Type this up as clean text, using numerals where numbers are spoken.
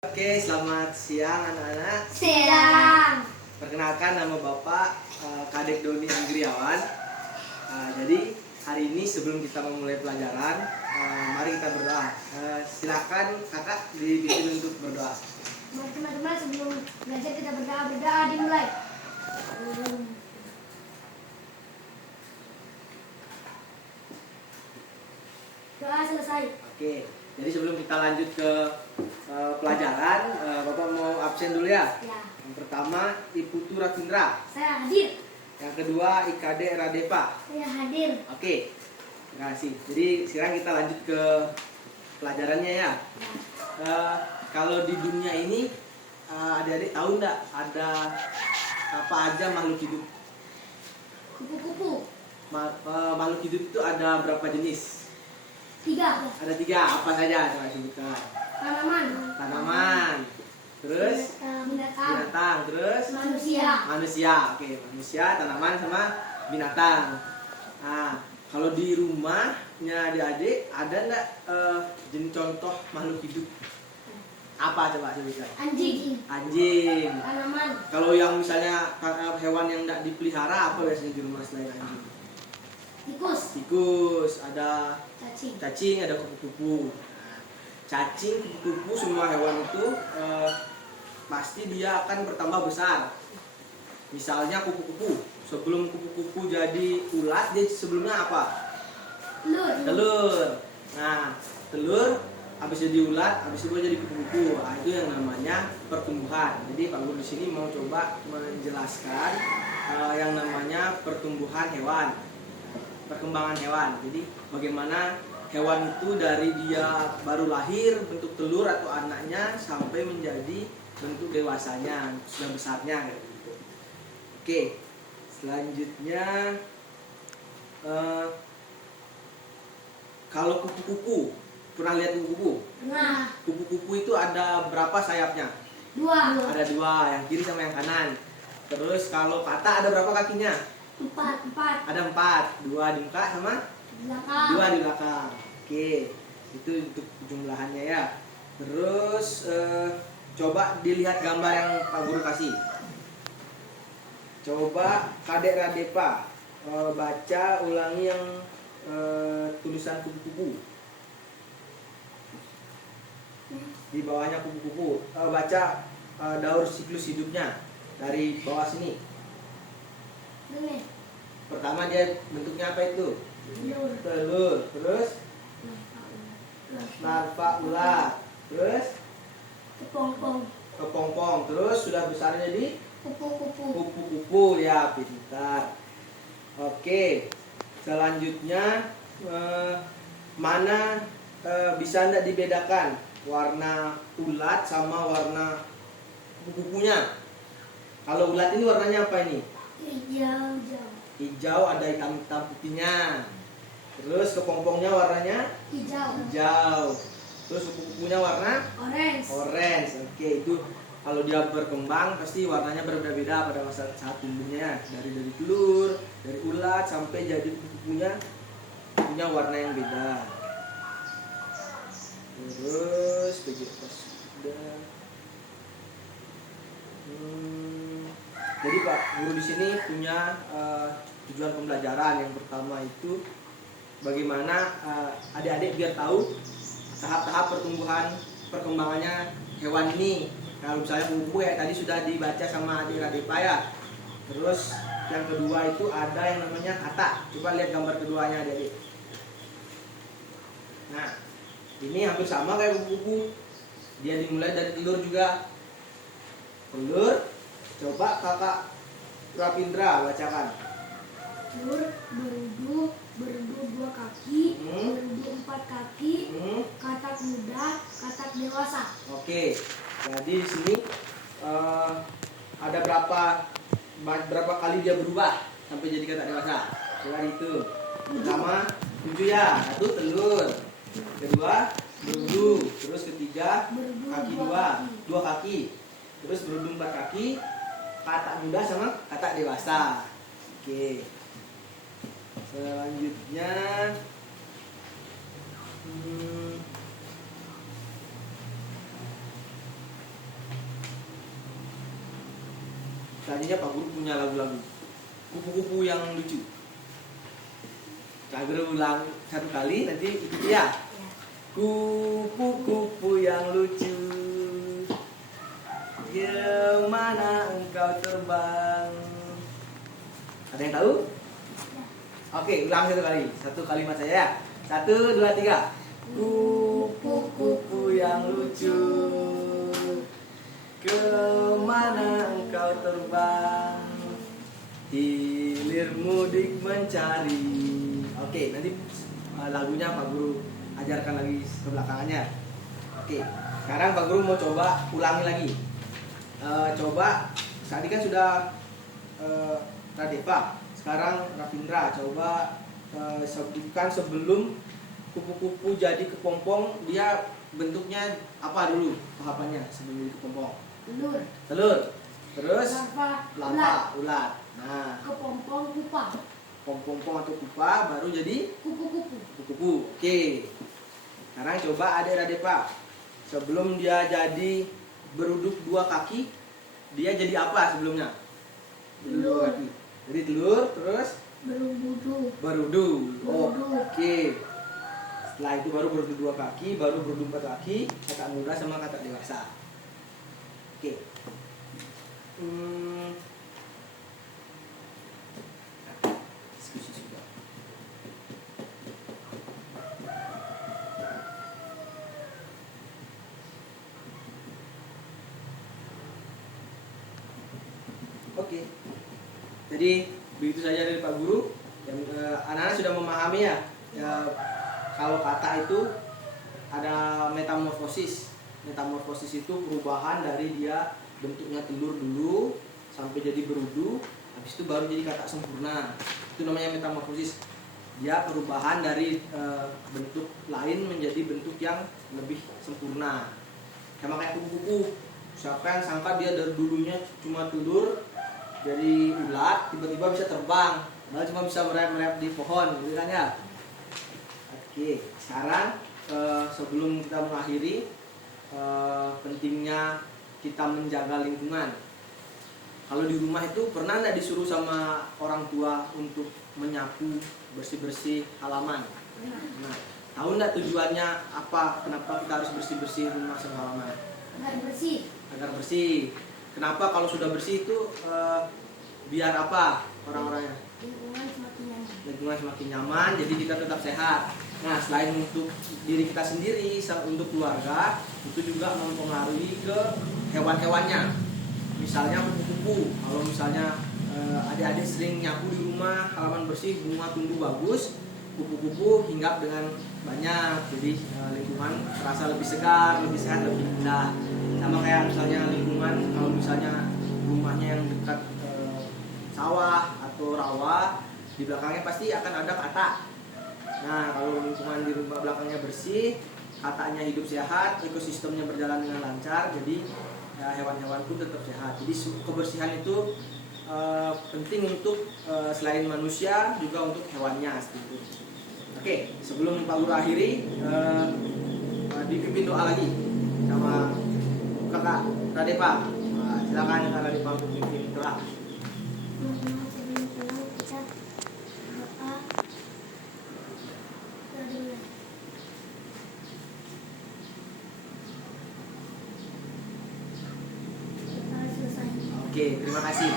Oke, selamat siang anak-anak. Siang. Perkenalkan nama Bapak Kadek Doni Anggriawan. Jadi hari ini sebelum kita memulai pelajaran, mari kita berdoa. Silakan kakak dipimpin untuk berdoa. Mari teman-teman, sebelum belajar kita berdoa dimulai. Doa selesai. Oke, jadi sebelum kita lanjut ke pelajaran, Bapak mau absen dulu ya. Ya. Yang pertama Iputu Ratindra. Saya hadir. Yang kedua Ikade Radepa. Saya hadir. Oke, terima kasih. Jadi sekarang kita lanjut ke pelajarannya ya. Kalau di dunia ini adik-adik tahu nggak ada apa aja makhluk hidup? Kupu-kupu. Makhluk hidup itu ada berapa jenis? 3. Ada 3. Apa saja? Coba sebutkan. Tanaman. Terus Binatang. binatang. Terus Manusia. manusia. Oke, manusia, tanaman sama binatang. Nah, kalau di rumahnya adik-adik ada nggak jenis contoh makhluk hidup? Apa coba sebutkan? Anjing. Anjing. Tanaman. Kalau yang misalnya hewan yang tidak dipelihara, apa biasanya di rumah selain anjing? Tikus. Tikus, ada Cacing. cacing, ada kupu-kupu. Nah, cacing, kupu-kupu, semua hewan itu pasti dia akan bertambah besar. Misalnya kupu-kupu, sebelum kupu-kupu jadi ulat, dia sebelumnya apa? Telur. Nah, telur habis jadi ulat, habis itu jadi kupu-kupu. Nah, itu yang namanya pertumbuhan. Jadi Pak Guru di sini mau coba menjelaskan yang namanya pertumbuhan hewan, perkembangan hewan. Jadi bagaimana hewan itu dari dia baru lahir bentuk telur atau anaknya sampai menjadi bentuk dewasanya, sudah besarnya kayak gitu. Oke, selanjutnya kalau kupu-kupu, pernah lihat kupu-kupu? Nah, Kupu-kupu itu ada berapa sayapnya? 2. Ada 2, yang kiri sama yang kanan. Terus kalau katak ada berapa kakinya? 4. Ada 4, 2 di muka sama Belakang. 2 di belakang. Oke, itu untuk jumlahannya ya. Terus coba dilihat gambar yang Pak Guru kasih. Coba Kadek Radepa baca ulangi yang tulisan kupu-kupu. Di bawahnya kupu-kupu, baca daur siklus hidupnya dari bawah sini. Ini. Pertama dia bentuknya apa itu? Telur. Terus larva ulat. Terus kepompong. Terus sudah besar jadi Kupu-kupu. kupu-kupu ya, pintar. Oke, selanjutnya mana bisa nggak dibedakan warna ulat sama warna kupu-kupunya? Kalau ulat ini warnanya apa ini? Hijau. Hijau, ada hitam-hitam putihnya. Terus kepompongnya warnanya hijau. Terus kupu-kupunya warna orange. Oke, itu kalau dia berkembang pasti warnanya berbeda-beda pada masa saat tumbuhnya. Dari telur, dari ulat sampai jadi kupu-kupunya punya warna yang beda. Terus begitu sudah. Jadi Pak Guru di sini punya tujuan pembelajaran. Yang pertama itu bagaimana adik-adik biar tahu tahap-tahap perkembangannya hewan ini. Kalau misalnya kupu ya tadi sudah dibaca sama adik Radepa ya. Terus yang kedua itu ada yang namanya katak. Coba lihat gambar keduanya adik-adik. Nah, ini hampir sama kayak kupu-kupu. Dia dimulai dari telur juga. Telur. Coba kakak Rapindra bacakan. Telur berudu 2 kaki, berudu 4 kaki, katak muda, katak dewasa. Oke, jadi di sini ada berapa kali dia berubah sampai jadi katak dewasa? Coba itu. Pertama 7 ya, 1 telur, kedua berudu, terus ketiga kaki 2 kaki, terus berudu 4 kaki, katak muda sama katak dewasa. Oke. Selanjutnya selanjutnya Pak Guru punya lagu-lagu kupu-kupu yang lucu. Pak Guru ulang satu kali, nanti ikuti ya. Ya. Kupu-kupu yang lucu, kemana engkau terbang? Ada yang tahu? Ya. Oke, ulang satu kali. Satu kalimat saya ya. 1, 2, 3. Kupu-kupu yang lucu, kemana engkau terbang? Hilir mudik mencari. Oke, nanti lagunya Pak Guru ajarkan lagi kebelakangannya. Oke, sekarang Pak Guru mau coba ulangi lagi. Coba, tadi kan sudah Radeva. Sekarang Rafindra coba sebutkan sebelum kupu-kupu jadi kepompong, dia bentuknya apa dulu tahapannya sebelum jadi kepompong? Telur. Telur. Terus Larva. ulat. Nah, Kepompong pupa. pompong atau pupa baru jadi Kupu-kupu. kupu-kupu. Oke. Sekarang coba adik Radeva. Sebelum dia jadi beruduk 2 kaki, dia jadi apa sebelumnya? Beruduk 2 Telur. kaki. Jadi telur, terus Berudu. berudu. Oh, Berudu. oke. Setelah itu baru berudu 2 kaki, baru berudu 4 kaki, kakak muda sama kakak dewasa. Oke. Diskusi sudah. Oke. Jadi begitu saja dari Pak Guru. Yang anak-anak sudah memahami ya. Kalau kata itu ada metamorfosis. Metamorfosis itu perubahan dari dia bentuknya telur dulu sampai jadi berudu, habis itu baru jadi kata sempurna. Itu namanya metamorfosis. Dia perubahan dari bentuk lain menjadi bentuk yang lebih sempurna. Sama kayak kupu-kupu. Siapa yang sangka dia dari dulunya cuma telur jadi ulat, tiba-tiba bisa terbang, padahal cuma bisa merayap-merayap di pohon, gitu kan ya. Oke, sekarang sebelum kita mengakhiri, pentingnya kita menjaga lingkungan. Kalau di rumah itu pernah nggak disuruh sama orang tua untuk menyapu, bersih-bersih halaman? Nah, tahu nggak tujuannya apa? Kenapa kita harus bersih-bersih rumah sama halaman? Agar bersih. Agar bersih. Kenapa kalau sudah bersih itu biar apa orang-orangnya? Lingkungan semakin nyaman. Lingkungan semakin nyaman, jadi kita tetap sehat. Nah, selain untuk diri kita sendiri, untuk keluarga, itu juga mempengaruhi ke hewan-hewannya. Misalnya kupu-kupu, kalau misalnya adik-adik sering nyapu di rumah, halaman bersih, bunga tumbuh bagus, kupu-kupu hinggap dengan banyak, jadi lingkungan terasa lebih segar, lebih sehat, lebih indah. Sama kayak misalnya lingkungan, kalau misalnya rumahnya yang dekat sawah atau rawa, di belakangnya pasti akan ada katak. Nah, kalau lingkungan di rumah belakangnya bersih, kataknya hidup sehat, ekosistemnya berjalan dengan lancar, jadi ya, hewan-hewan pun tetap sehat. Jadi kebersihan itu penting untuk selain manusia juga untuk hewannya seperti itu. Oke, sebelum Pak Guru akhiri, dipimpin doa lagi sama kakak Radeva. Nah, silakan kakak Radeva untuk pimpin doa. Sebelum pulang kita doa. Kita selesai. Oke, terima kasih.